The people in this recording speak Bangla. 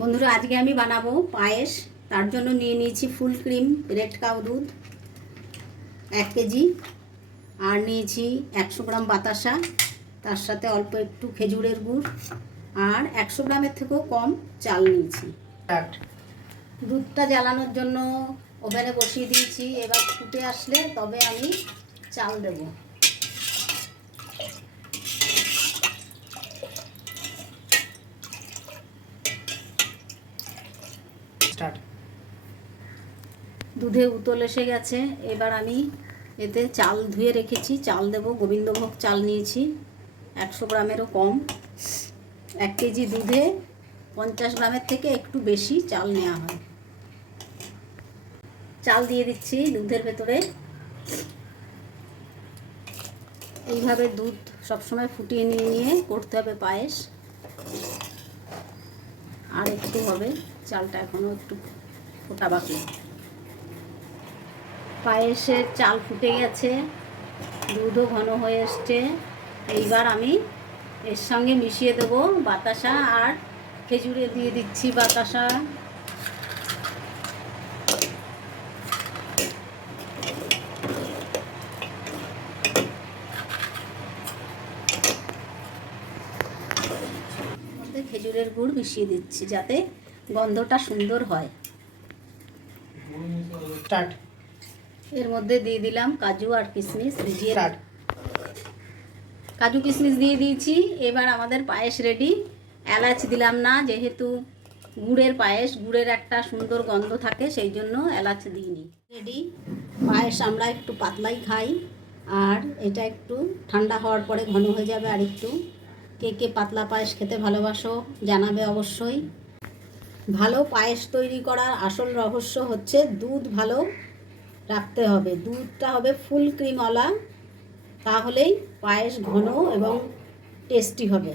বন্ধুরা, আজকে আমি বানাবো পায়েস। তার জন্য নিয়ে নিয়েছি ফুল ক্রিম রেড কাউ দুধ 1 কেজি, আর নিয়েছি 100 গ্রাম বাতাসা, তার সাথে অল্প একটু খেজুরের গুড়, আর 100 গ্রামের থেকেও কম চাল নিয়েছি। দুধটা জ্বালানোর জন্য ওভেনে বসিয়ে দিয়েছি। এবার ফুটে আসলে তবে আমি চাল দেব। দুধে উতল এসে গেছে। এবার আমি এতে চাল ধুয়ে রেখেছি চাল দেব। গোবিন্দভোগ চাল নিয়েছি, 100 গ্রামেরও কম। 1 কেজি দুধে 50 গ্রামের থেকে একটু বেশি চাল নেওয়া হয়। চাল দিয়ে দিচ্ছি দুধের ভেতরে। এইভাবে দুধ সবসময় ফুটিয়ে নিয়ে করতে হবে পায়েস। আর একটু হবে, চালটা এখনও একটু ফোটা বাকি। পায়েসের চাল ফুটে গেছে, দুধও ঘন হয়ে এসছে। এইবার আমি এর সঙ্গে মিশিয়ে দেব বাতাসা আর খেজুরে দিয়ে দিচ্ছি বাতাসা। মধ্যে খেজুরের গুড় মিশিয়ে দিচ্ছি যাতে গন্ধটা সুন্দর হয়। এর মধ্যে দিয়ে দিলাম কাজু আর কিশমিশ ভিজিয়ে। কাজু কিশমিশ দিয়ে দিয়েছি। এবার আমাদের পায়েস রেডি। এলাচ দিলাম না, যেহেতু গুড়ের পায়েস, গুড়ের একটা সুন্দর গন্ধ থাকে, সেই জন্য এলাচ দিইনি। রেডি পায়েস। আমরা একটু পাতলাই খাই, আর এটা একটু ঠান্ডা হওয়ার পরে ঘন হয়ে যাবে। আর একটু কে কে পাতলা পায়েস খেতে ভালোবাসো জানাবে অবশ্যই। ভালো পায়েস তৈরি করার আসল রহস্য হচ্ছে দুধ ভালো রাখতে হবে। দুধটা হবে ফুল ক্রিমওয়ালা, তাহলেই পায়েস ঘন এবং টেস্টি হবে।